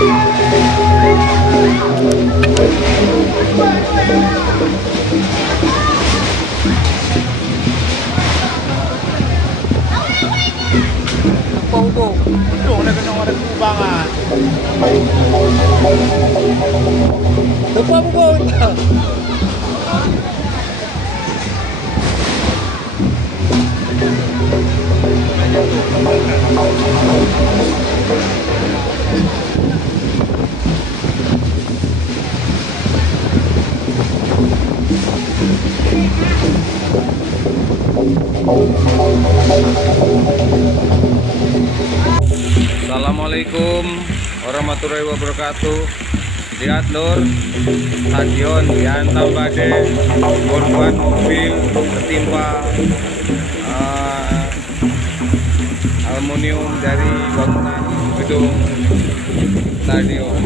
Ponggong. Yung na ganang orang kubangan. Ponggong. Assalamualaikum warahmatullahi wabarakatuh. Lihat lur, stadion dihantam badai, korban mobil tertimpa aluminium dari bangunan gedung stadion.